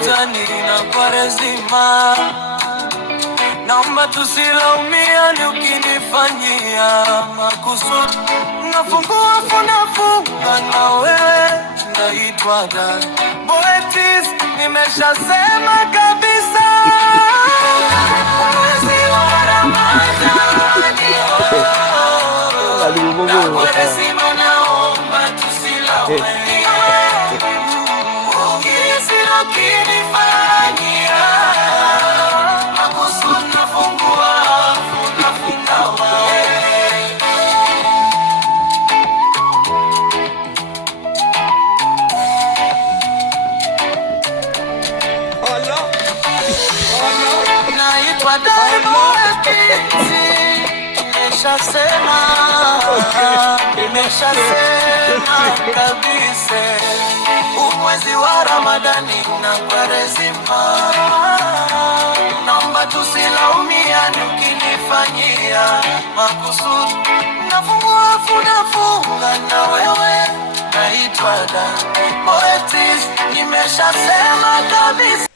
Ramadhani na Kwaresima, naomba tusilaumiane ukinifanyia makusudi. Nafungua funga na wewe naitwa dada. Boetis nimeshasema kabisa. Mwezi wa Ramadhani na Kwaresima, naomba tusilaumiane ukinifanyia makusudi. Nafungua funga wewe. Naitwa Diamond, nimeshasema kabisa. Mwezi wa Ramadhani na Kwaresima, naomba tusilaumiane ukinifanyia makusudi. Nafungua funga na wewe naitwa Diamond, nimeshasema kabisa.